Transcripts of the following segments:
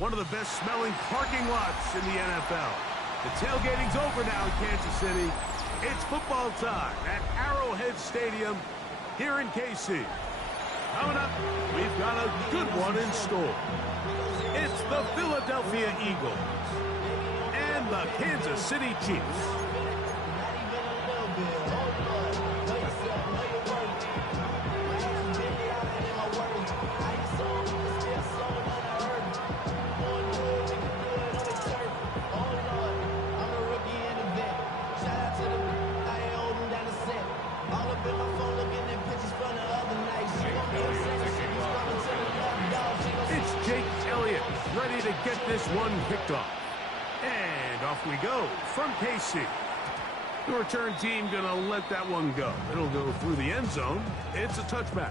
one of the best smelling parking lots in the NFL. The tailgating's over now in Kansas City. It's football time at Arrowhead Stadium here in KC. Coming up, we've got a good one in store. It's the Philadelphia Eagles and the Kansas City Chiefs. Ready to get this one kicked off. And off we go from KC. The return team gonna let that one go. It'll go through the end zone. It's a touchback.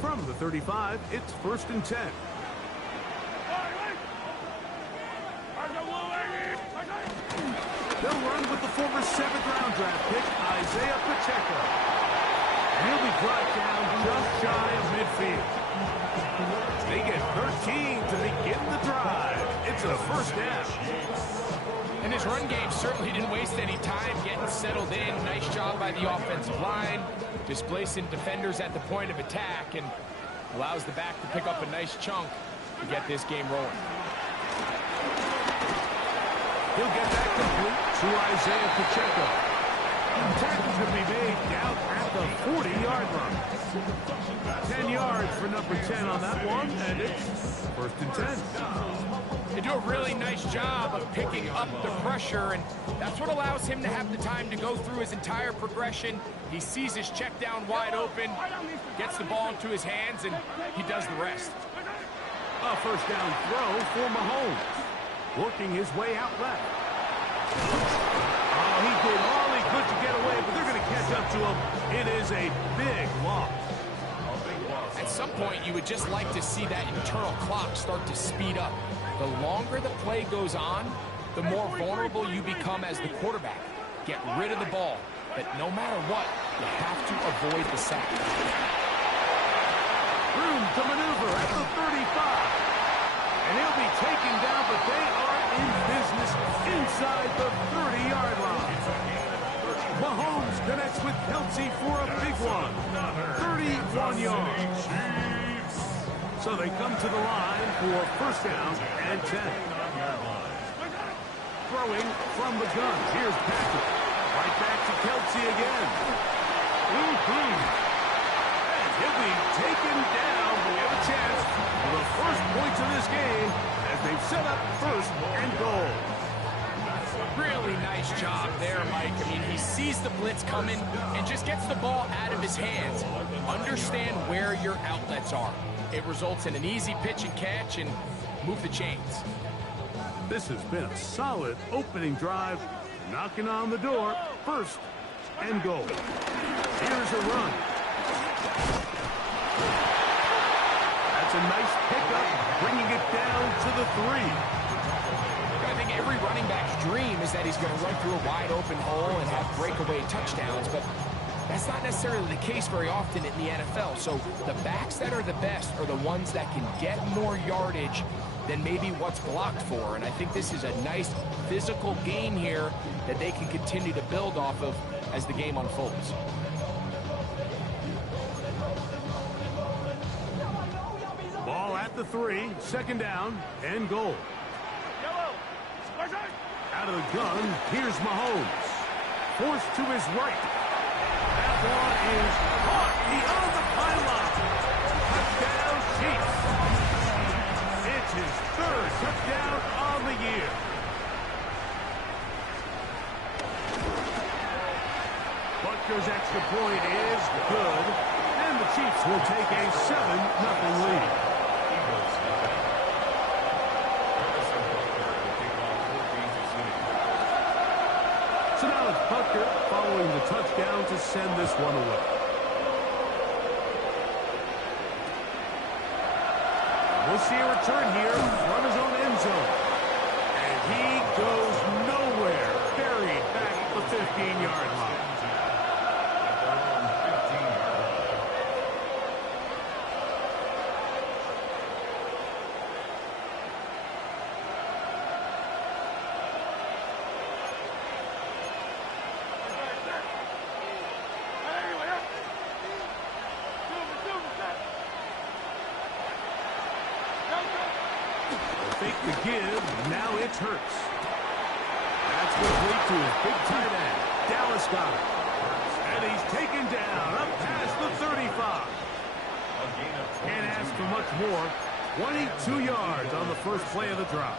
From the 35, it's 1st and 10. They'll run with the former 7th-round draft pick, Isaiah Pacheco. He'll be brought down just shy of midfield. They get 13 to begin the drive. It's a 1st down. And his run game certainly didn't waste any time getting settled in. Nice job by the offensive line, displacing defenders at the point of attack, and allows the back to pick up a nice chunk to get this game rolling. He'll get that complete to Isaiah Pacheco. The tackle's going to be made down at the 40-yard line. 10 yards for number 10 on that one, and it's 1st and 10. They do a really nice job of picking up the pressure, and that's what allows him to have the time to go through his entire progression. He sees his check down wide open, gets the ball into his hands, and he does the rest. A 1st down throw for Mahomes. Working his way out left. Oh, he did all he could to get away, but they're going to catch up to him. It is a big loss. At some point, you would just like to see that internal clock start to speed up. The longer the play goes on, the more vulnerable you become as the quarterback. Get rid of the ball, but no matter what, you have to avoid the sack. Room to maneuver at the 35. And he'll be taken down, but they are in business inside the 30-yard line. Mahomes connects with Kelce for a big one. 31 yards. So they come to the line for 1st down and 10. Throwing from the gun. Here's Patrick. Right back to Kelce again. And he'll be taken down. We have a chance for the first points of this game as they've set up 1st and goal. Really nice job there, Mike. I mean, he sees the blitz coming and just gets the ball out of his hands. Understand where your outlets are. It results in an easy pitch and catch and move the chains. This has been a solid opening drive. Knocking on the door. 1st and goal. Here's a run. That's a nice pickup, bringing it down to the 3. I think every running back's dream is that he's going to run through a wide open hole and have breakaway touchdowns, but that's not necessarily the case very often in the NFL. So the backs that are the best are the ones that can get more yardage than maybe what's blocked for. And I think this is a nice physical game here that they can continue to build off of as the game unfolds. Ball at the 3, 2nd down and goal. Out of the gun, here's Mahomes. Forced to his right. That one is caught beyond the pylon. Touchdown, Chiefs. It's his 3rd touchdown on the year. Butker's extra point is good, and the Chiefs will take a 7-0 lead. So now it's Butker following the touchdown to send this one away. We'll see a return here from his own end zone. And he goes nowhere. Buried back at the 15-yard line. Fake the give, now it's Hurts. That's complete to his big tight end, Dallas Goedert. And he's taken down up past the 35. Can't ask for much more. 22 yards on the first play of the drive.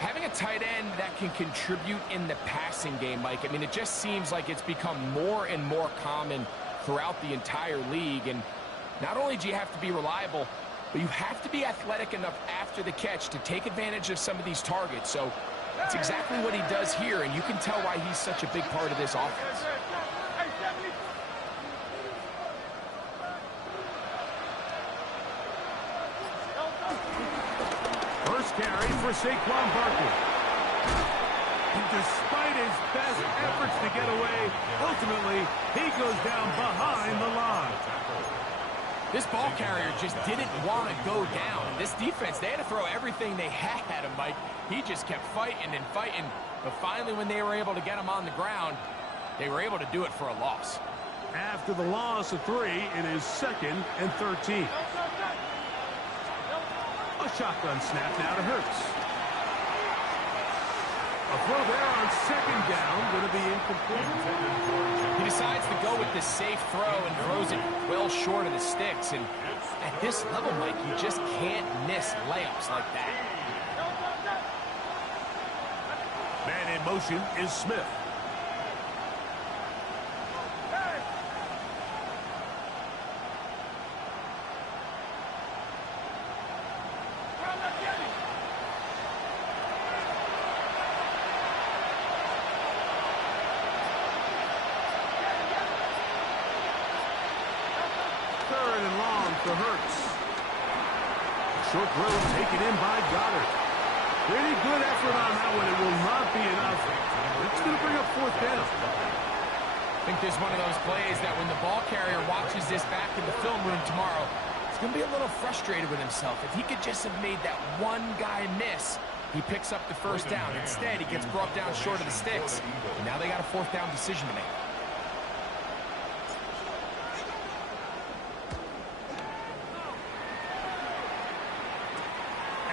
Having a tight end that can contribute in the passing game, Mike, I mean, it just seems like it's become more and more common throughout the entire league. And not only do you have to be reliable, but you have to be athletic enough after the catch to take advantage of some of these targets. So it's exactly what he does here, and you can tell why he's such a big part of this offense. First carry for Saquon Barkley. And despite his best efforts to get away, ultimately, he goes down behind the line. This ball carrier just didn't want to go down. This defense, they had to throw everything they had at him, Mike. He just kept fighting and fighting. But finally, when they were able to get him on the ground, they were able to do it for a loss. After the loss of 3, it is 2nd and 13. A shotgun snap now to Hurts. A throw there on 2nd down, going to be incomplete. He decides to go with this safe throw and throws it well short of the sticks. And at this level, Mike, you just can't miss layups like that. Man in motion is Smith. For Hurts. Short throw taken in by Goedert. Pretty good effort on that one. It will not be enough. It's going to bring up 4th down. I think this is one of those plays that when the ball carrier watches this back in the film room tomorrow, he's going to be a little frustrated with himself. If he could just have made that one guy miss, he picks up the first down. Instead, he gets brought down short of the sticks. And now they got a 4th down decision to make.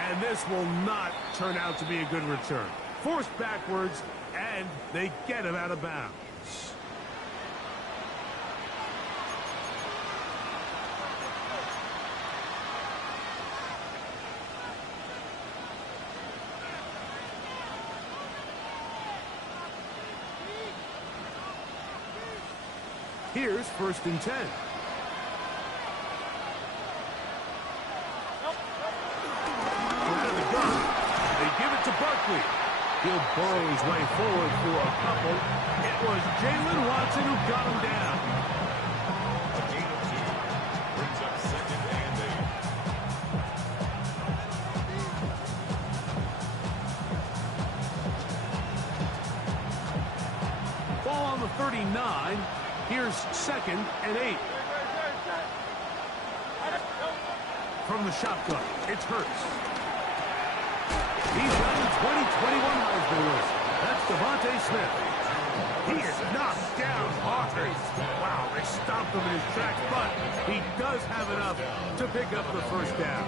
And this will not turn out to be a good return. Forced backwards, and they get him out of bounds. Here's 1st and 10. To Barkley. He'll burrow his way forward for a couple. It was Jalen Watson who got him down. A gain of 2 brings up 2nd and 8. Ball on the 39. Here's 2nd and 8. From the shotgun, it's Hurts. He's on the 2021 Heisman list. That's Devontae Smith. He is knocked down hard. Wow, they stopped him in his tracks, but he does have enough to pick up the 1st down.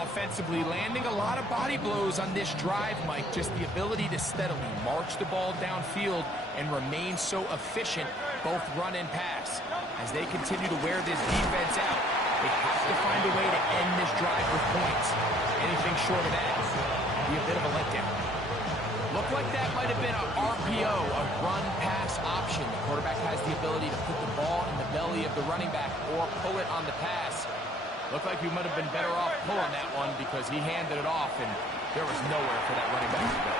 Offensively, landing a lot of body blows on this drive, Mike. Just the ability to steadily march the ball downfield and remain so efficient, both run and pass. As they continue to wear this defense out, they have to find a way to end this drive with points. Anything short of that would be a bit of a letdown. Looked like that might have been an RPO, a run-pass option. The quarterback has the ability to put the ball in the belly of the running back or pull it on the pass. Looked like he might have been better off pulling that one because he handed it off, and there was nowhere for that running back to go.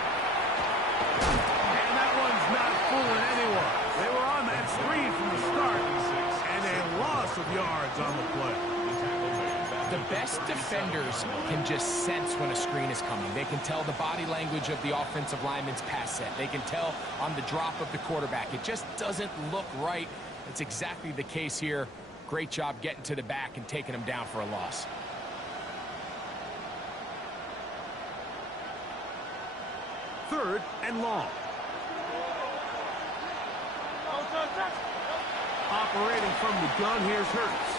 And that one's not fooling anyone. They were on that screen from the start, and a loss of yards on the play. The best defenders can just sense when a screen is coming. They can tell the body language of the offensive lineman's pass set. They can tell on the drop of the quarterback. It just doesn't look right. It's exactly the case here. Great job getting to the back and taking him down for a loss. Third and long. Operating from the gun, here's Hurts.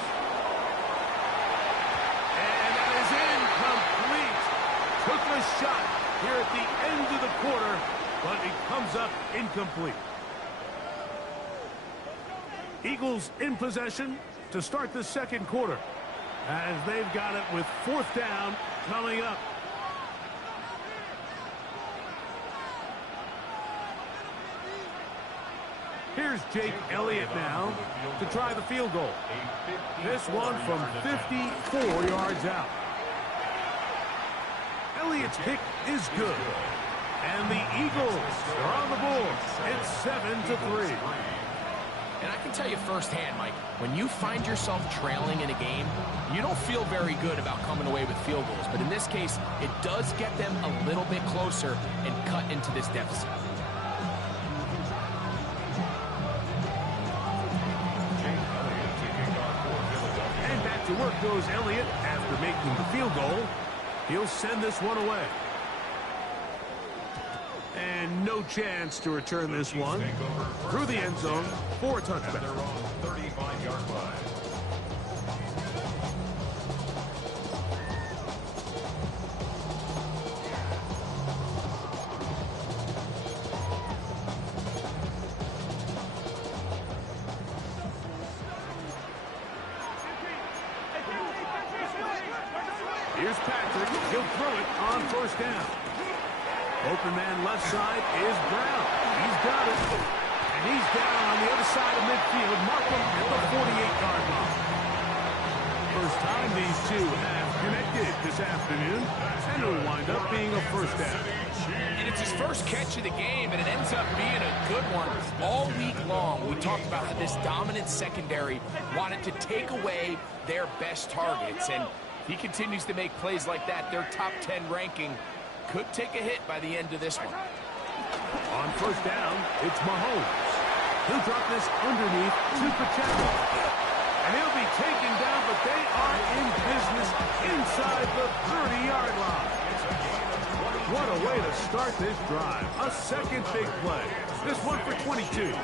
And that is incomplete. Took a shot here at the end of the quarter, but it comes up incomplete. Eagles in possession to start the second quarter, as they've got it with fourth down coming up. Here's Jake Elliott now to try the field goal. This one from 54 yards out. Elliott's kick is good. And the Eagles are on the board. It's 7-3. And I can tell you firsthand, Mike, when you find yourself trailing in a game, you don't feel very good about coming away with field goals. But in this case, it does get them a little bit closer and cut into this deficit. To work goes Elliott after making the field goal. He'll send this one away. And no chance to return this one through the end zone for a touchback. They're on 35-yard line. Here's Patrick. He'll throw it on first down. Open man left side is Brown. He's got it. And he's down on the other side of midfield. Markham at the 48-yard line. First time these two have connected this afternoon. And it'll wind up being a first down. And it's his first catch of the game, and it ends up being a good one. All week long, we talked about how this dominant secondary wanted to take away their best targets. And he continues to make plays like that. Their top 10 ranking could take a hit by the end of this one. On first down, it's Mahomes. He'll drop this underneath to Pacheco. And he'll be taken down, but they are in business inside the 30-yard line. What a way to start this drive. A second big play. This one for 22.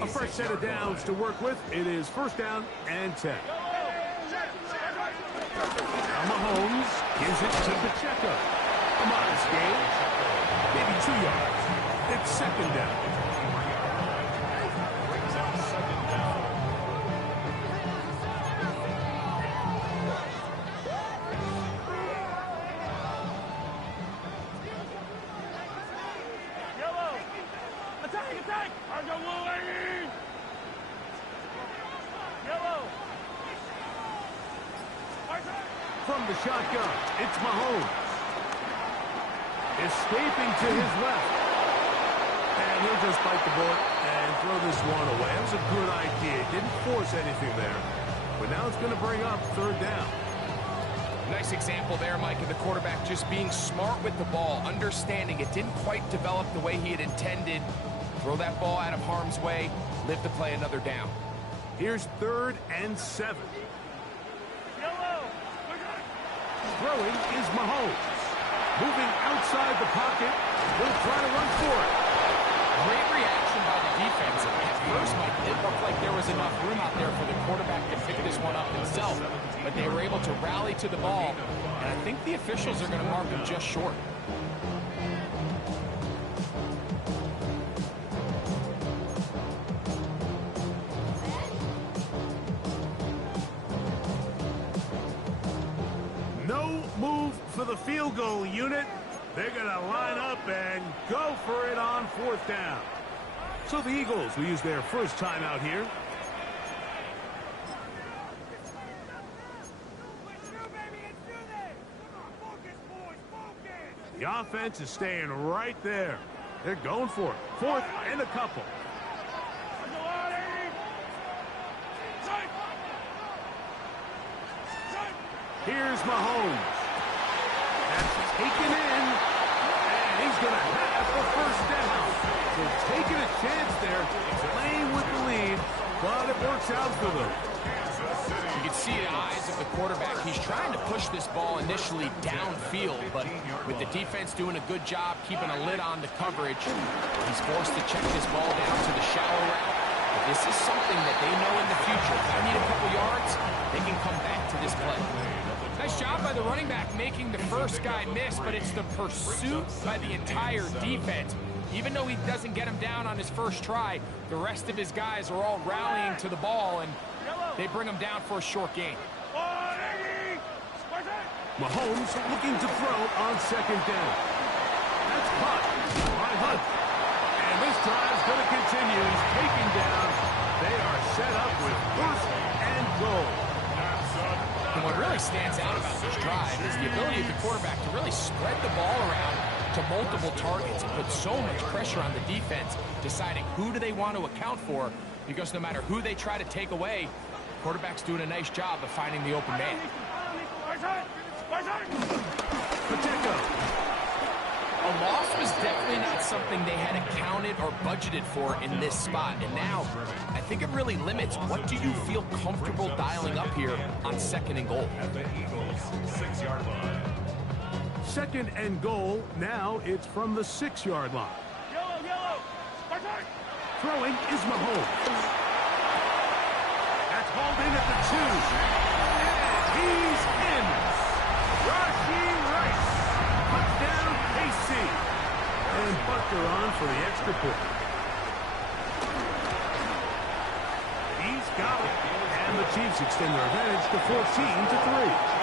A fresh set of downs to work with. It is first down and 10. Now Mahomes gives it to Pacheco. A modest gain. Maybe 2 yards. It's second down. From the shotgun, it's Mahomes. Escaping to his left. And he'll just bite the bullet and throw this one away. That was a good idea. Didn't force anything there. But now it's going to bring up third down. Nice example there, Mike, of the quarterback just being smart with the ball, understanding it didn't quite develop the way he had intended. Throw that ball out of harm's way, live to play another down. Here's third and 7. Throwing is Mahomes. Moving outside the pocket. He'll try to run for it. Great reaction by the defense. At first, Mike, it looked like there was enough room out there for the quarterback to pick this one up himself. But they were able to rally to the ball. And I think the officials are going to mark him just short. No move for the field goal unit. They're going to line up and go for it on fourth down. So the Eagles will use their first timeout here. The offense is staying right there. They're going for it. Fourth and a couple. Here's Mahomes. That's taken in, and he's going to have the first down. So taking a chance there, playing with the lead, but it works out for them. You can see the eyes of the quarterback. He's trying to push this ball initially downfield, but with the defense doing a good job keeping a lid on the coverage, he's forced to check this ball down to the shallow route. But this is something that they know in the future. If I need a couple yards, they can come back to this play. Nice job by the running back making the first guy miss, but it's the pursuit by the entire defense. Even though he doesn't get him down on his first try, the rest of his guys are all rallying to the ball, and they bring him down for a short gain. Mahomes looking to throw on second down. That's caught by Hunt. And this drive's going to continue. He's taken down. They are set up with first and goal. And what really stands out about this drive is the ability of the quarterback to really spread the ball around to multiple targets and put so much pressure on the defense, deciding who do they want to account for, because no matter who they try to take away, quarterback's doing a nice job of finding the open man. Pacheco. A loss was definitely not something they had accounted or budgeted for in this spot, and now I think it really limits what do you feel comfortable dialing up here on second and goal. At the Eagles' 6-yard line. Second and goal. Now it's from the 6-yard line. Throwing is Mahomes. That's hauled in at the 2. And he's in. Rashee Rice. Touchdown, KC. And Butker on for the extra point. He's got it. And the Chiefs extend their advantage to 14-3.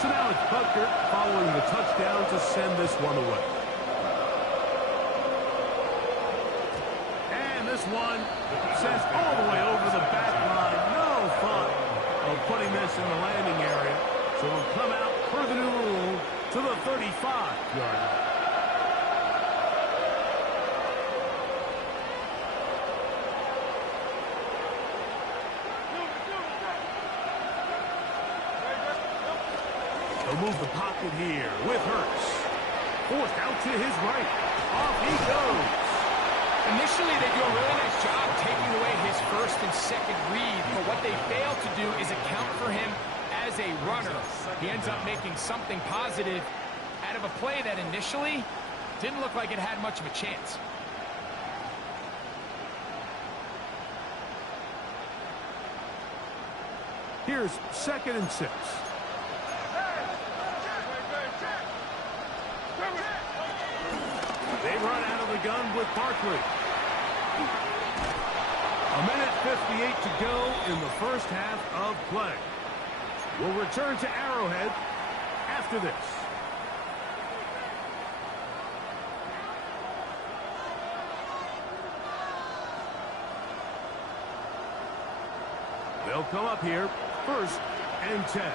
So now it's Butker following the touchdown to send this one away. And this one sent all the way over the back line. No thought of putting this in the landing area. So it'll come out per the new rule to the 35-yard line. They'll move the pocket here with Hurts. Forced out to his right. Off he goes. Initially, they do a really nice job taking away his first and second read, but what they fail to do is account for him as a runner. He ends up making something positive out of a play that initially didn't look like it had much of a chance. Here's 2nd and 6. They run out of the gun with Barkley. A minute 58 to go in the first half of play. We'll return to Arrowhead after this. They'll come up here, 1st and 10.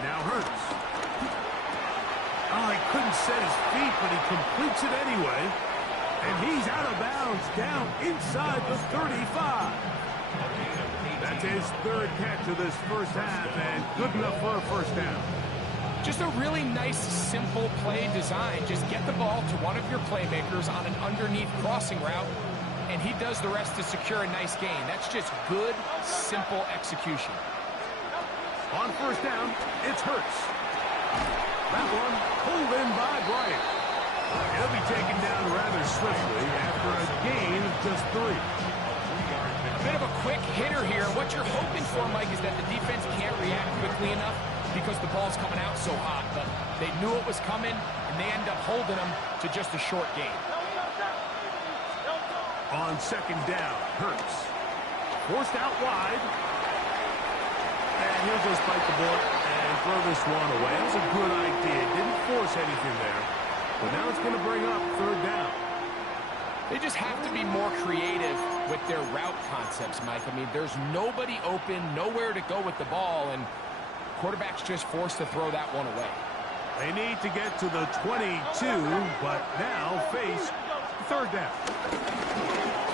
Now Hurts. Oh, he couldn't set his feet, but he completes it anyway. And he's out of bounds, down inside the 35. That's his 3rd catch of this first half, and good enough for a first down. Just a really nice, simple play design. Just get the ball to one of your playmakers on an underneath crossing route, and he does the rest to secure a nice gain. That's just good, simple execution. On first down, it's Hurts. That one pulled in by Bryant. He'll be taken down rather swiftly after a gain of just 3. A bit of a quick hitter here. What you're hoping for, Mike, is that the defense can't react quickly enough because the ball's coming out so hot. But they knew it was coming, and they end up holding them to just a short gain. On second down, Hurts. Forced out wide. And he'll just bite the bullet and throw this one away. It was a good idea. Didn't force anything there. But now it's going to bring up 3rd down. They just have to be more creative with their route concepts, Mike. I mean, there's nobody open, nowhere to go with the ball, and quarterback's just forced to throw that one away. They need to get to the 22, but now face third down.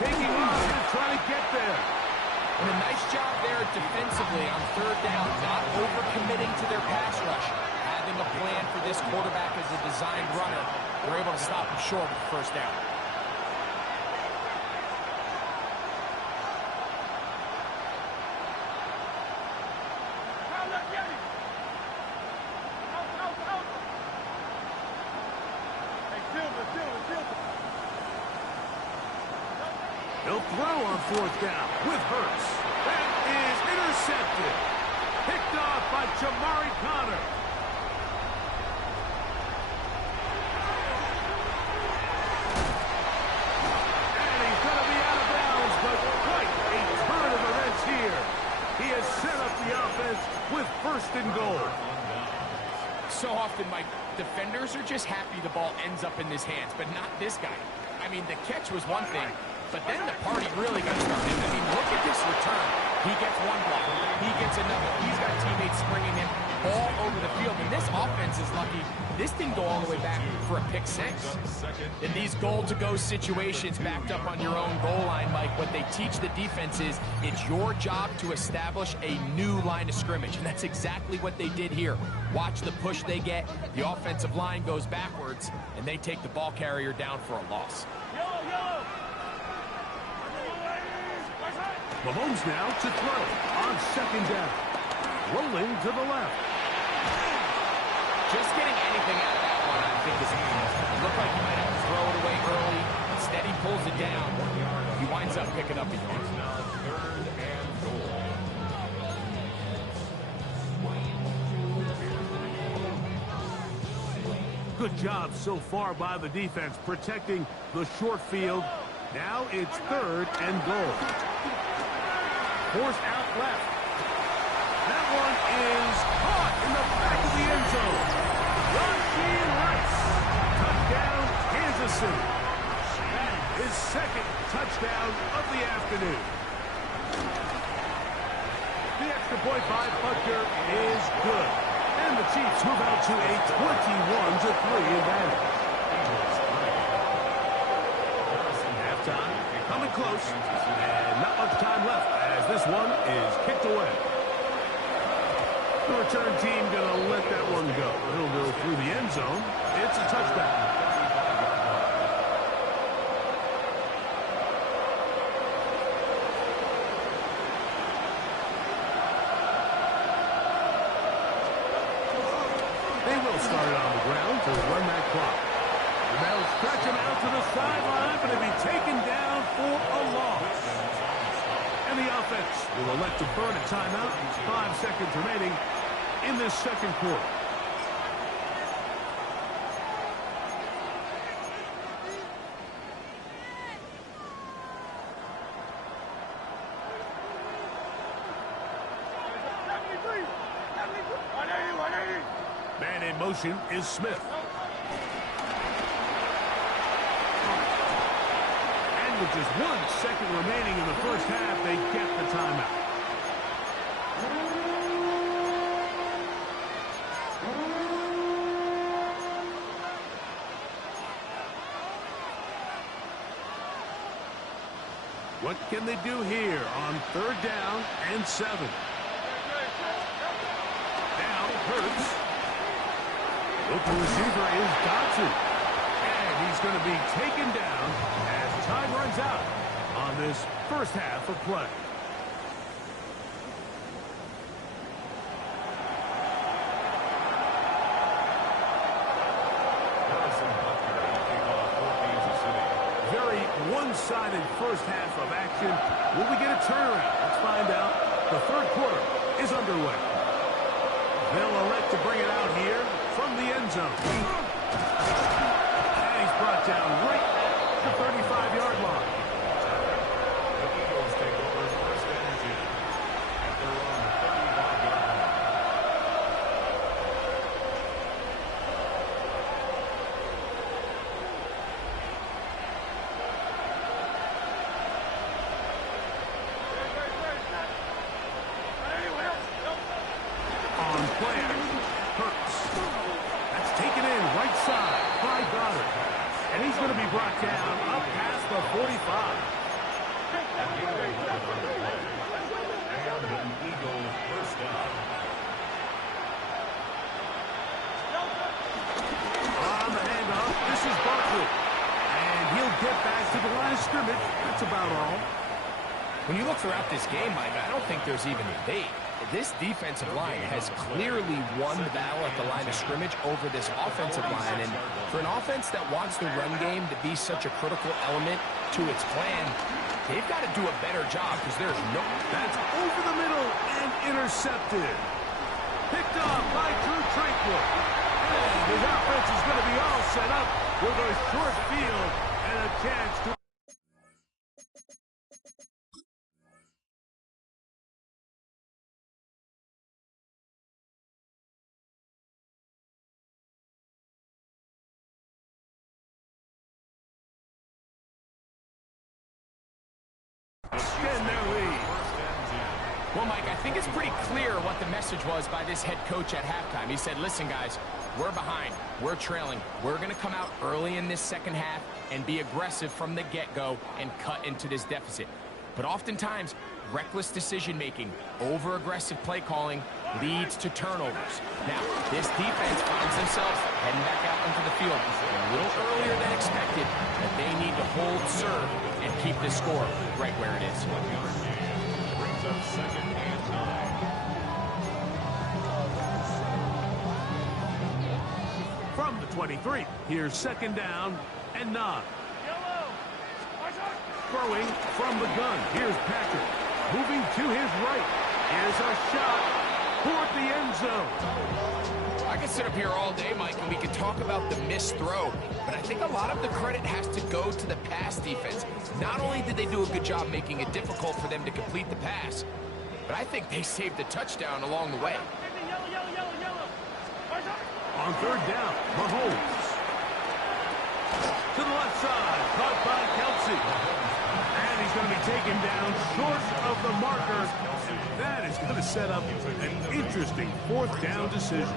Taking off and trying to get there. And a nice job there defensively on third down, not overcommitting to their pass rush. Having a plan for this quarterback as a designed runner, they're able to stop him short of the first down. He'll throw on fourth down with Hurts. That is intercepted. Picked off by Jamari Connor. And he's going to be out of bounds, but quite a turn of events here. He has set up the offense with first and goal. So often, Mike, defenders are just happy the ball ends up in his hands, but not this guy. I mean, the catch was one thing, but then the party really got started. I mean, look at this return. He gets one block. He gets another. He's got teammates springing him all over the field. And this offense is lucky. This didn't go all the way back for a pick six. In these goal-to-go situations backed up on your own goal line, Mike, what they teach the defense is it's your job to establish a new line of scrimmage. And that's exactly what they did here. Watch the push they get. The offensive line goes backwards, and they take the ball carrier down for a loss. Mahomes now to throw on second down. Rolling to the left. Just getting anything out of that one, I think, is easy. It looked like he might have to throw it away early. Instead, he pulls it down. He winds up picking up a yard. Good job so far by the defense protecting the short field. Now it's third and goal. Forced out left. That one is caught in the back of the end zone. Rashee Rice. Touchdown, Kansas City. His second touchdown of the afternoon. The extra point by Butker is good. And the Chiefs move out to a 21-3 advantage. Halftime coming close, and not much time left as this one is kicked away. The return team going to let that one go. It'll go through the end zone. It's a touchdown. They will start it on the ground to run that clock. They'll stretch him out to the sideline, but he'll be taken down for a loss. And the offense will elect to burn a timeout. 5 seconds remaining in this second quarter. Man in motion is Smith. And with just 1 second remaining in the first half, they get the timeout. What can they do here on third down and 7? Now Hurts. Open receiver is Dotson. And he's going to be taken down as time runs out on this first half of play. Very one-sided first half of action. Will we get a turnaround? Let's find out. The third quarter is underway. They'll elect to bring it out here from the end zone. And he's brought down right at the 35-yard line. The Eagles take over first and 10 at their own 35-yard line. On play action, Hurts. That's brought down up past the 45. And an Eagles first down. On the handoff, this is Barkley. And he'll get back to the line of scrimmage. That's about all. When you look throughout this game, Mike, I don't think there's even a debate. This defensive line has clearly won the battle at the line of scrimmage over this offensive line. And for an offense that wants the run game to be such a critical element to its plan, they've got to do a better job because there's no... That's over the middle and intercepted. Picked off by Drew Tranquill. And his offense is going to be all set up with a short field and a chance to... extend their lead. Well, Mike, I think it's pretty clear what the message was by this head coach at halftime. He said, listen, guys, we're behind. We're trailing. We're going to come out early in this second half and be aggressive from the get-go and cut into this deficit. But oftentimes, reckless decision-making, over-aggressive play calling leads to turnovers. Now, this defense finds themselves heading back out onto the field a little earlier than expected, but they need to hold serve and keep the score right where it is. Brings up second and 9. From the 23, here's second down and 9. Throwing from the gun, here's Patrick. Moving to his right, here's a shot toward the end zone. I could sit up here all day, Mike, and we could talk about the missed throw, but I think a lot of the credit has to go to the pass defense. Not only did they do a good job making it difficult for them to complete the pass, but I think they saved the touchdown along the way. On third down, Mahomes. To the left side, caught by Kelsey. And he's going to be taken down short of the marker. That is going to set up an interesting fourth down decision.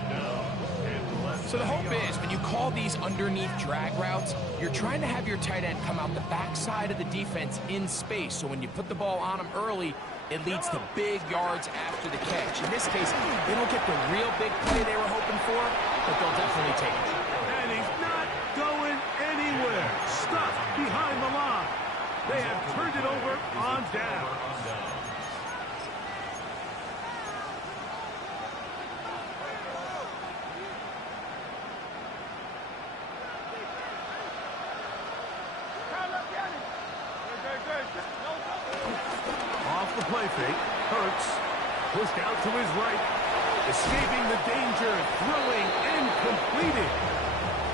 So the hope is, when you call these underneath drag routes, you're trying to have your tight end come out the backside of the defense in space. So when you put the ball on him early, it leads to big yards after the catch. In this case, they don't get the real big play they were hoping for, but they'll definitely take it. And he's not going anywhere. Stuck behind the line. They have turned it over on down. Off the play fake, Hurts pushed out to his right, escaping the danger, throwing and completing.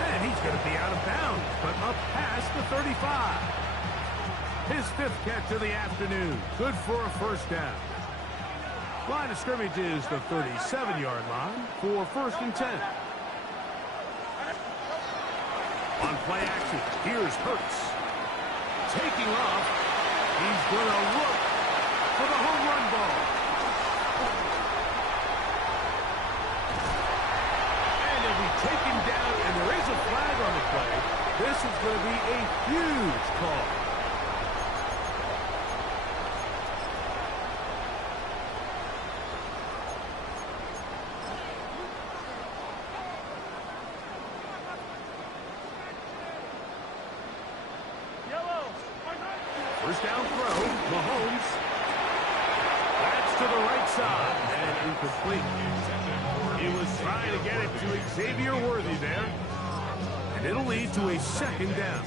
And he's going to be out of bounds, but up past the 35. His fifth catch of the afternoon, good for a first down. Line of scrimmage is the 37-yard line for first and 10. On play action, here's Hurts. Taking off, he's going to look for the home run ball. And he'll be taken down, and there is a flag on the play. This is going to be a huge call. First down throw, Mahomes. That's to the right side, and incomplete. He was trying to get it to Xavier Worthy there, and it'll lead to a second down.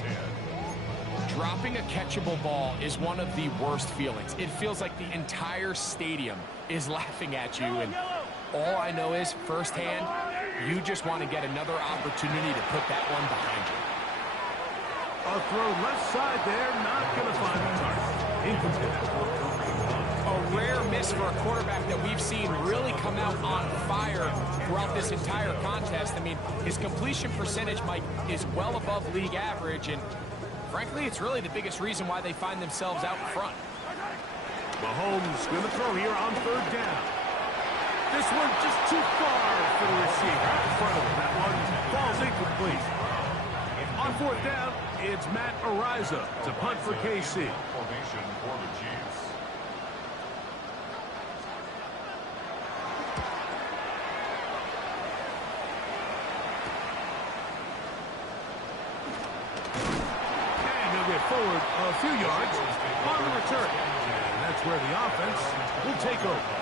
Dropping a catchable ball is one of the worst feelings. It feels like the entire stadium is laughing at you, and all I know is, firsthand, you just want to get another opportunity to put that one behind you. A throw left side there, not going to find the target. Incomplete. A rare miss for a quarterback that we've seen really come out on fire throughout this entire contest. I mean, his completion percentage, Mike, is well above league average, and frankly, it's really the biggest reason why they find themselves out in front. Mahomes going to throw here on third down. This one just too far for the receiver. Out in front of him. That one falls incomplete. On fourth down, it's Matt Araiza to punt for KC. Formation for the Chiefs. And he'll get forward a few yards on the return. And that's where the offense will take over.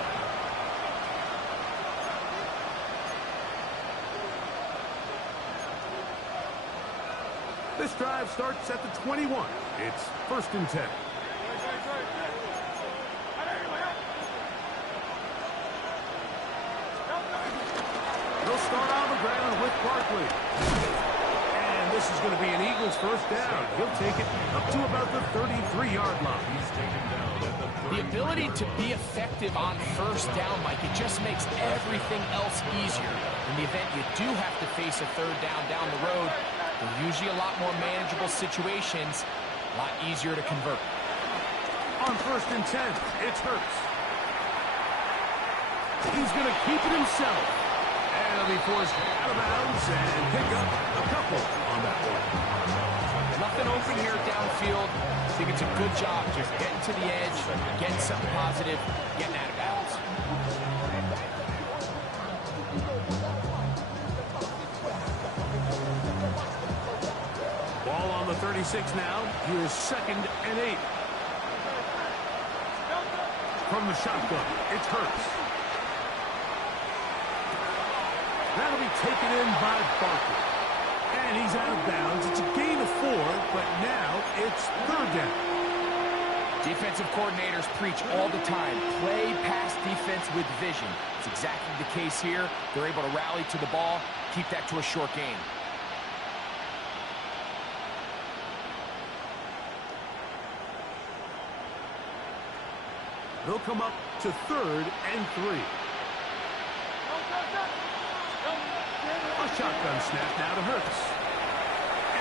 This drive starts at the 21. It's 1st and 10. He'll start on the ground with Barkley. And this is going to be an Eagles first down. He'll take it up to about the 33-yard line. He's taken down at the 30. The ability to be effective on first down, Mike, it just makes everything else easier. In the event you do have to face a third down the road, they're usually a lot more manageable situations, a lot easier to convert. On 1st and 10, it's Hurts. He's going to keep it himself. And he'll be forced out of bounds and pick up a couple on that one. Nothing open here downfield. I think it's a good job just getting to the edge, getting something positive, getting out of bounds. Ball on the 36 now. Here's 2nd and 8. From the shotgun, it's Hurts. That'll be taken in by Barkley. And he's out of bounds. It's a gain of 4, but now it's 3rd down. Defensive coordinators preach all the time, play pass defense with vision. It's exactly the case here. They're able to rally to the ball, keep that to a short gain. They'll come up to 3rd and 3. A shotgun snap now to Hurts.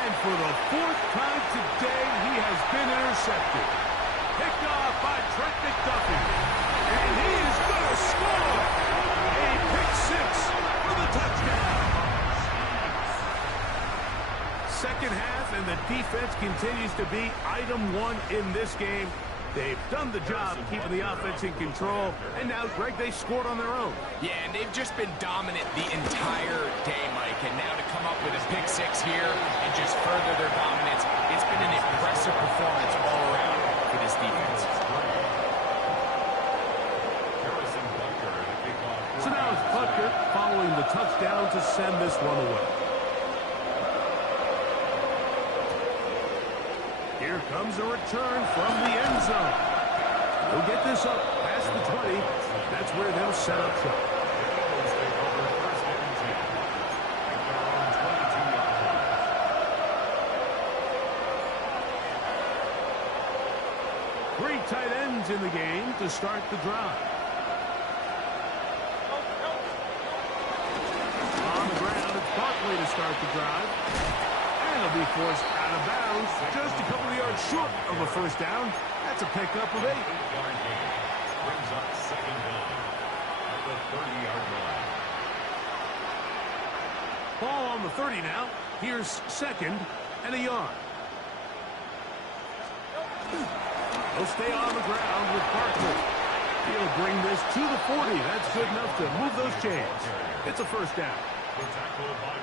And for the 4th time today, he has been intercepted. Picked off by Trent McDuffie. And he is going to score. A pick 6 for the touchdown. Second half, and the defense continues to be item 1 in this game. They've done the job keeping the offense in control, and now, Greg, they scored on their own. Yeah, and they've just been dominant the entire day, Mike, and now to come up with a pick 6 here and just further their dominance, it's been an impressive performance all around for this defense. So now it's Butker following the touchdown to send this one away. Here comes a return from the end zone. They'll get this up past the 20. That's where they'll set up shop. Three tight ends in the game to start the drive. On the ground, it's Barkley to start the drive. And he'll be forced out of bounds, just a couple of yards short of a first down. That's a pickup of 8. Brings up 2nd down at the 30-yard line. Ball on the 30 now. Here's 2nd and a yard. He'll stay on the ground with Barkley. He'll bring this to the 40. That's good enough to move those chains. It's a first down.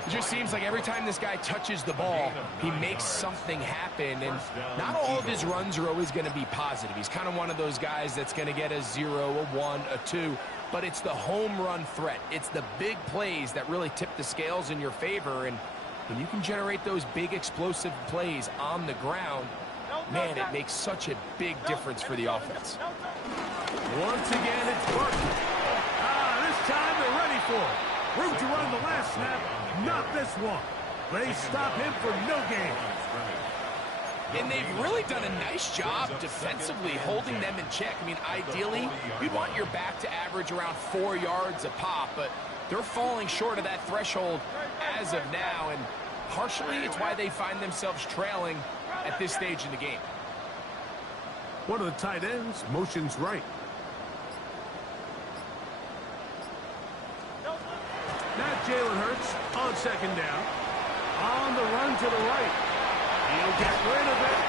It just seems like every time this guy touches the ball, he makes something happen, and not all of his runs are always going to be positive. He's kind of one of those guys that's going to get a 0, a 1, a 2, but it's the home run threat. It's the big plays that really tip the scales in your favor, and when you can generate those big explosive plays on the ground, man, it makes such a big difference for the offense. Once again, it's Barkley. This time they're ready for it. Room to run the last snap, not this one. They stop him for no gain. And they've really done a nice job defensively holding them in check. I mean, ideally, you'd want your back to average around 4 yards a pop, but they're falling short of that threshold as of now, and partially it's why they find themselves trailing at this stage in the game. One of the tight ends motions right. Now Jalen Hurts on 2nd down. On the run to the right. He'll get rid of it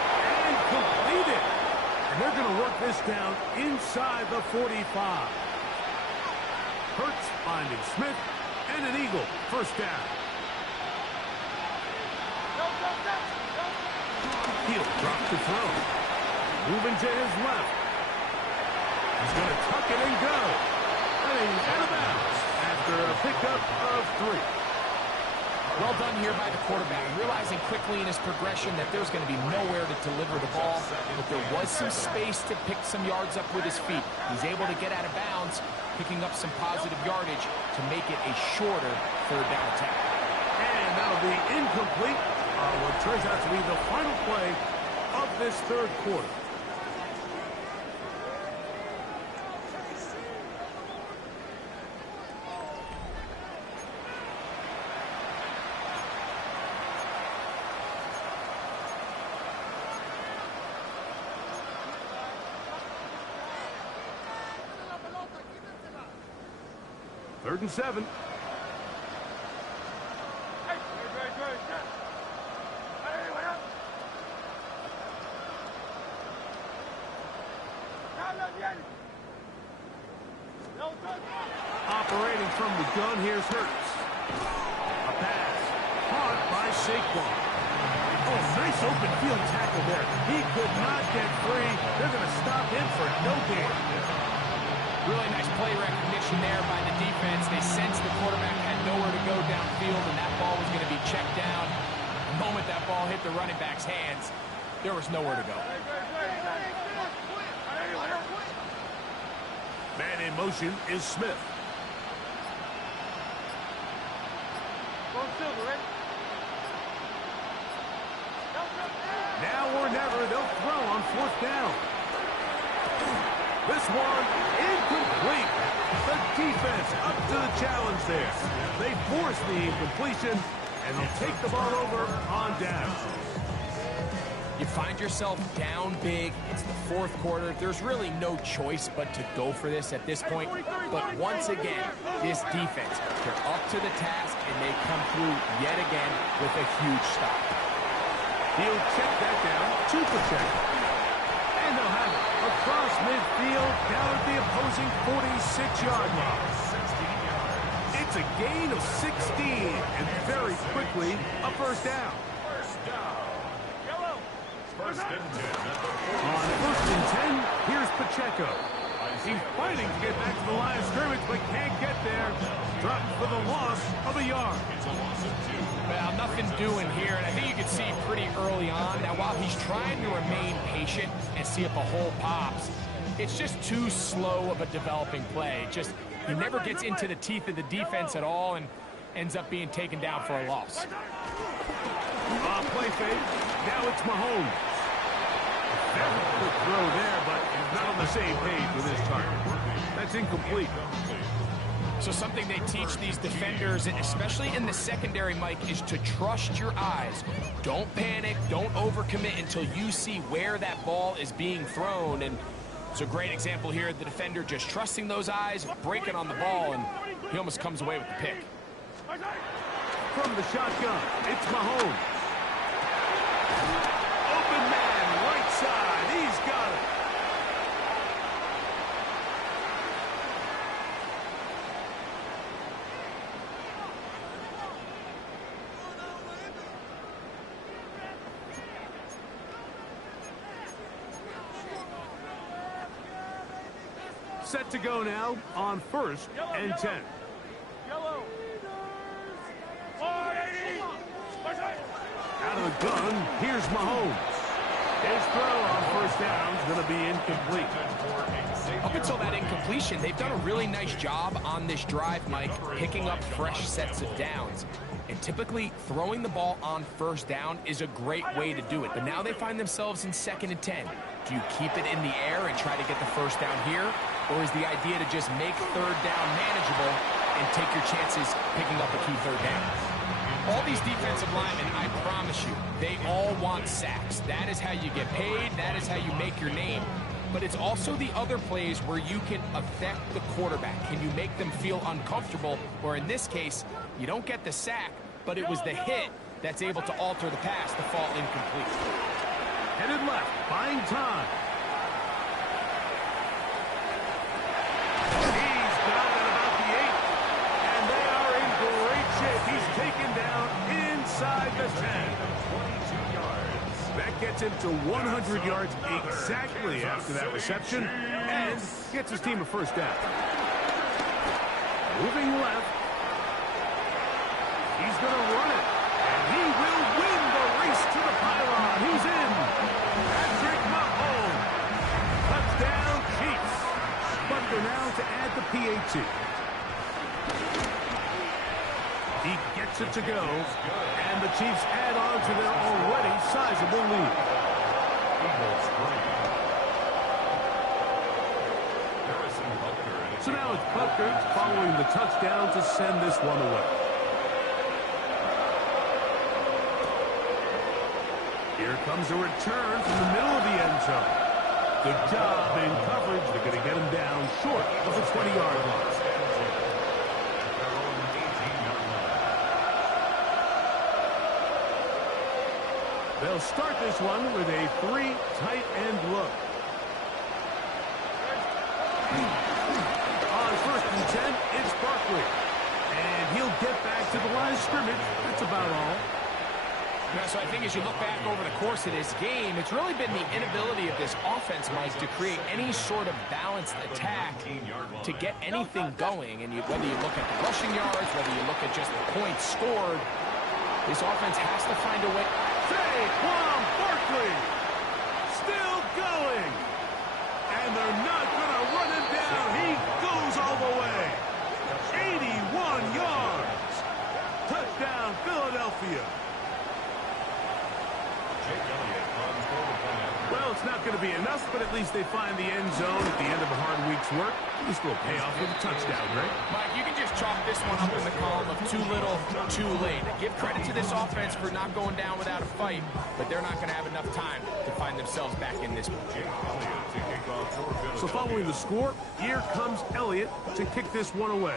and complete it. And they're going to work this down inside the 45. Hurts finding Smith, and an eagle. First down. He'll drop to throw. Moving to his left. He's going to tuck it and go. And he's out of bounds after a pickup of 3. Well done here by the quarterback, realizing quickly in his progression that there's going to be nowhere to deliver the ball, but there was some space to pick some yards up with his feet. He's able to get out of bounds, picking up some positive yardage to make it a shorter third down attack. And that'll be incomplete on what turns out to be the final play of this third quarter. Third and 7. Operating from the gun, here's Hurts. A pass. Caught by Saquon. Oh, nice open field tackle there. He could not get free. They're going to stop him for no gain. Really nice play recognition there by the defense. They sensed the quarterback had nowhere to go downfield, and that ball was going to be checked down. The moment that ball hit the running back's hands, there was nowhere to go. Man in motion is Smith. Now or never, they'll throw on fourth down. This one, incomplete. The defense up to the challenge there. They force the incompletion, and they'll take the ball over on down. You find yourself down big. It's the fourth quarter. There's really no choice but to go for this at this point. But once again, this defense, they're up to the task, and they come through yet again with a huge stop. He'll check that down to Pacheco. And they'll have it across midfield down at the opposing 46-yard line. It's a gain of 16, and very quickly, a first down. First and 10 at the 40. On first and 10, here's Pacheco. He's fighting to get back to the line of scrimmage, but can't get there. Dropped for the loss of a yard. It's a loss of 2. Well, nothing doing here, and I think you can see pretty early on. Now, while he's trying to remain patient and see if a hole pops, it's just too slow of a developing play. Just, he never gets into the teeth of the defense at all and ends up being taken down for a loss. Play fake. Now it's Mahomes. Very good throw there, but he's not on the same page with his target. That's incomplete. So something they teach these defenders, and especially in the secondary, Mike, is to trust your eyes. Don't panic. Don't overcommit until you see where that ball is being thrown. And it's a great example here. The defender just trusting those eyes, breaking on the ball, and he almost comes away with the pick. From the shotgun, it's Mahomes. Open man, right side. He's got it. Set to go now on first and 10. Out of the gun, here's Mahomes. His throw on first down is going to be incomplete. Up until that incompletion, they've done a really nice job on this drive, Mike, picking up fresh sets of downs. And typically, throwing the ball on first down is a great way to do it. But now they find themselves in second and 10. Do you keep it in the air and try to get the first down here? Or is the idea to just make third down manageable and take your chances picking up a key third down? All these defensive linemen, I promise you, they all want sacks. That is how you get paid. That is how you make your name. But it's also the other plays where you can affect the quarterback. Can you make them feel uncomfortable? Or in this case, you don't get the sack, but it was the hit that's able to alter the pass to fall incomplete. Headed left, buying time. He's got it about the 8. And they are in great shape. He's taken down inside the 10. 22 yards. That gets him to 100 yards exactly after that reception and gets his team a first down. Moving left. He's going to run it. And he will win the race to the pylon. He's in. Patrick Mahomes. Touchdown, Chiefs. Butker now to add the PAT. He gets it to go. And the Chiefs add on to their already sizable lead. Eagles break. Harrison Butker. So now it's Butker following the touchdown to send this one away. Here comes a return from the middle of the end zone. Good job in coverage. They're going to get him down short of the 20-yard line. They'll start this one with a 3 tight end look. On 1st and 10, it's Barkley. And he'll get back to the line of scrimmage. That's about all. Now, so I think as you look back over the course of this game, it's really been the inability of this offense, Mike, to create any sort of balanced attack to get anything going. And whether you look at the rushing yards, whether you look at just the points scored, this offense has to find a way. Saquon Barkley still going. And they're not going to run him down. He goes all the way. 81 yards. Touchdown, Philadelphia. Well, it's not going to be enough, but at least they find the end zone at the end of a hard week's work. At least we'll pay off with a touchdown, right? Mike, you can just chalk this one up in the column of too little, too late. Give credit to this offense for not going down without a fight, but they're not going to have enough time to find themselves back in this one. So following the score, here comes Elliott to kick this one away.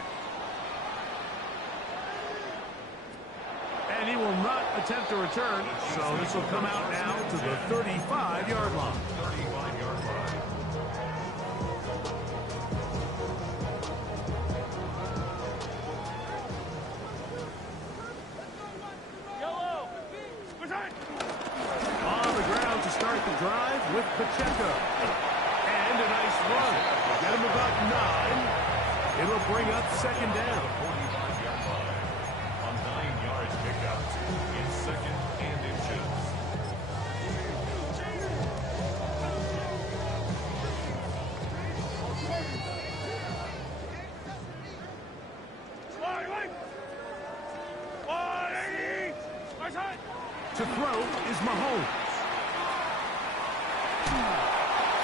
And he will not attempt a return, so this will come out now to the 35-yard line. 35-yard line. On the ground to start the drive with Pacheco. And a nice run. Get him about 9. It'll bring up 2nd down. 45-yard line. On 9 yards picked up. It's 2nd and inches. To throw is Mahomes.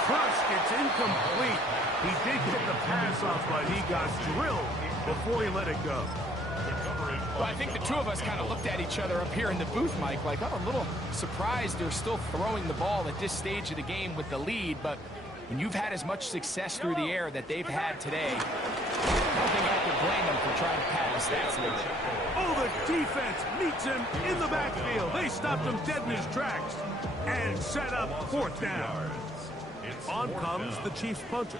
First, it's incomplete. He did get the pass off, but he got drilled before he let it go. Well, I think the two of us kind of looked at each other up here in the booth, Mike, like, I'm a little surprised they're still throwing the ball at this stage of the game with the lead, but when you've had as much success through the air that they've had today, I don't think I could blame them for trying to pad the stats a little. Oh, the defense meets him in the backfield. They stopped him dead in his tracks and set up 4th down. On comes the Chiefs punter.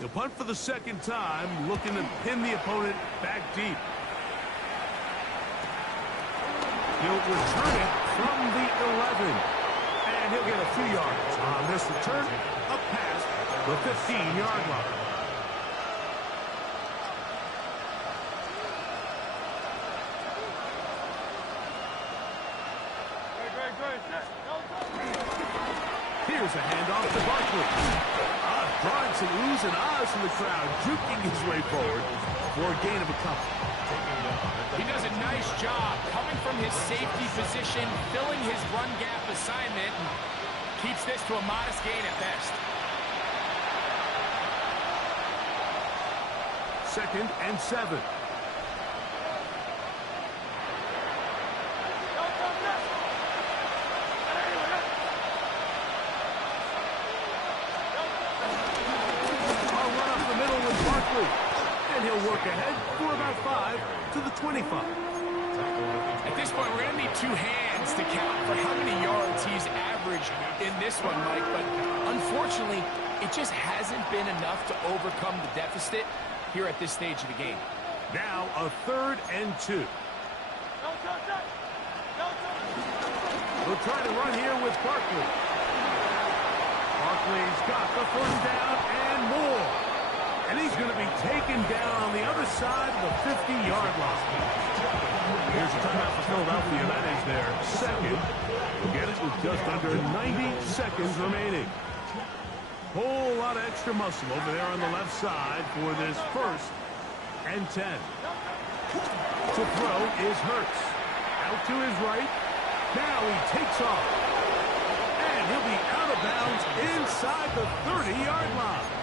He'll punt for the 2nd time, looking to pin the opponent back deep. He'll return it from the 11. And he'll get a few yards. On this return, up past the 15-yard line. Here's a handoff to Barkley. Drawing some oohs and ahs from the crowd, juking his way forward for a gain of a couple. He does a nice job coming from his safety position, filling his run gap assignment, and keeps this to a modest gain at best. 2nd and 7. And he'll work ahead for about 5 to the 25. At this point, we're going to need two hands to count for how many yards he's averaged in this one, Mike. But unfortunately, it just hasn't been enough to overcome the deficit here at this stage of the game. Now a 3rd and 2. We'll try to run here with Barkley. Barkley's got the 1st down and more. And he's going to be taken down on the other side of the 50-yard line. Here's a timeout for Philadelphia. That is their 2nd. We'll get it with just under 90 seconds remaining. Whole lot of extra muscle over there on the left side for this 1st and 10. To throw is Hurts. Out to his right. Now he takes off. And he'll be out of bounds inside the 30-yard line.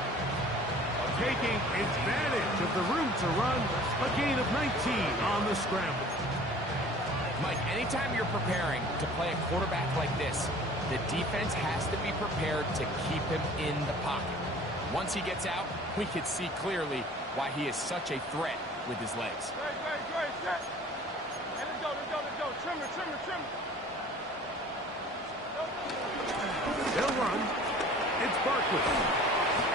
Taking advantage of the room to run, a gain of 19 on the scramble. Mike, anytime you're preparing to play a quarterback like this, the defense has to be prepared to keep him in the pocket. Once he gets out, we can see clearly why he is such a threat with his legs. Great, set. And let's go. Trimmer. They'll run. It's Barkley.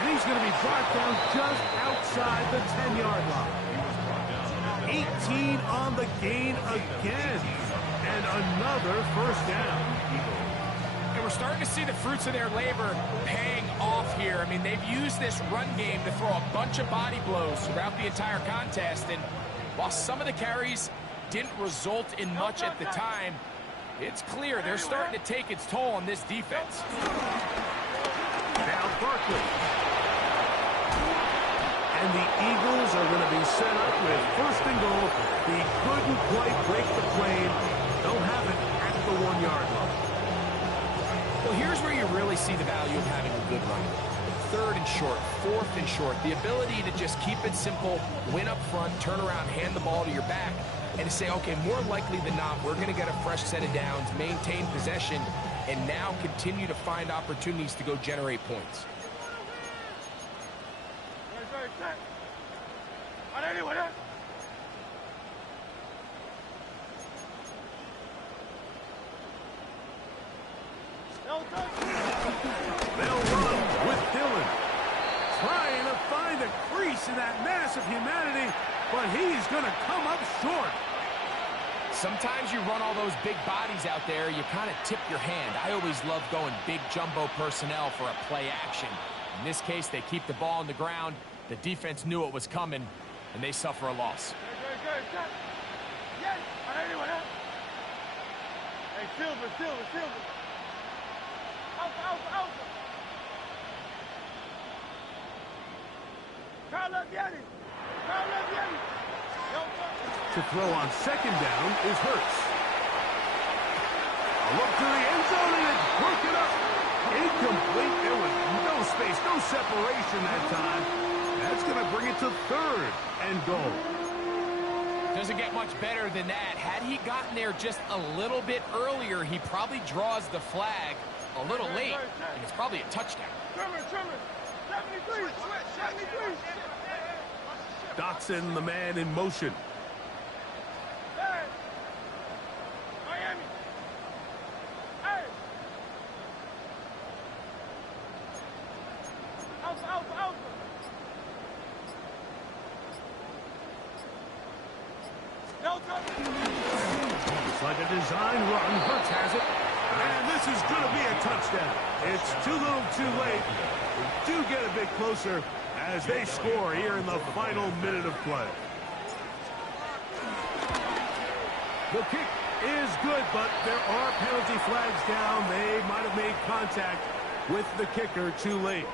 And he's going to be brought down just outside the 10-yard line. 18 on the gain again. And another 1st down. And we're starting to see the fruits of their labor paying off here. I mean, they've used this run game to throw a bunch of body blows throughout the entire contest. And while some of the carries didn't result in much at the time, it's clear they're starting to take its toll on this defense. Now Barkley. And the Eagles are going to be set up with 1st and goal. He couldn't quite break the plane. They'll have it at the 1-yard line. Well, here's where you really see the value of having a good run. 3rd and short, 4th and short. The ability to just keep it simple, win up front, turn around, hand the ball to your back, and to say, okay, more likely than not, we're going to get a fresh set of downs, maintain possession, and now continue to find opportunities to go generate points. Set. Anyone else? They'll run with Dillon. Trying to find a crease in that mass of humanity, but he's going to come up short. Sometimes you run all those big bodies out there, you kind of tip your hand. I always love going big jumbo personnel for a play action. In this case, they keep the ball on the ground. The defense knew it was coming, and they suffer a loss. Yes. Anyone else? Hey, Silver. Alpha. Carl Leviani. To throw on 2nd down is Hurts. A look to the end zone, and it's broken up. Incomplete. There was no space, no separation that time. That's going to bring it to 3rd and goal. Doesn't get much better than that. Had he gotten there just a little bit earlier, he probably draws the flag a little late, and it's probably a touchdown. Trimmer. 73. Dotson, the man in motion. Hey. Miami. Hey. Alpha. It's like a design run. Hurts has it. And this is going to be a touchdown. It's too little too late. We do get a bit closer as they score here in the final minute of play. The kick is good, but there are penalty flags down. They might have made contact with the kicker too late.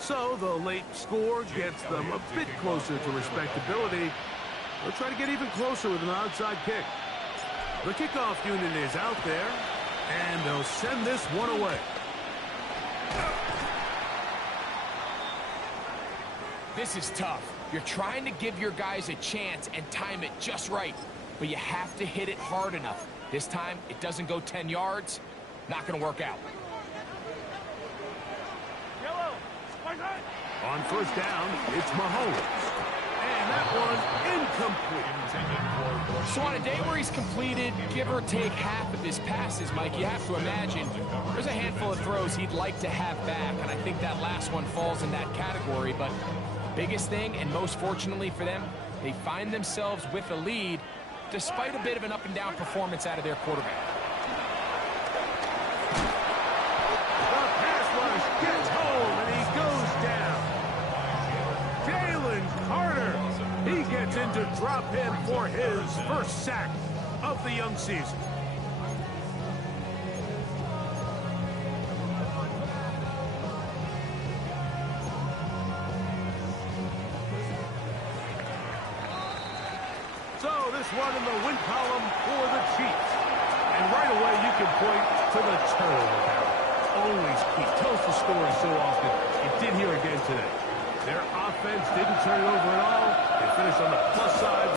So the late score gets them a bit closer to respectability. They'll try to get even closer with an outside kick. The kickoff unit is out there, and they'll send this one away. This is tough. You're trying to give your guys a chance and time it just right, but you have to hit it hard enough. This time, it doesn't go 10 yards. Not going to work out. Yellow. On 1st down, it's Mahomes. And That one incomplete. So on a day where he's completed, give or take half of his passes, Mike, you have to imagine there's a handful of throws he'd like to have back, and I think that last one falls in that category. But biggest thing, and most fortunately for them, they find themselves with a lead despite a bit of an up-and-down performance out of their quarterback. The pass rush gets home, and he goes down. Jalen Carter, he gets into drop in for his first sack of the young season. So this one in the win column for the Chiefs. And right away you can point to the turnover battle. Always key. Tells the story so often. You did hear again today. Their offense didn't turn it over at all. They finished on the plus side.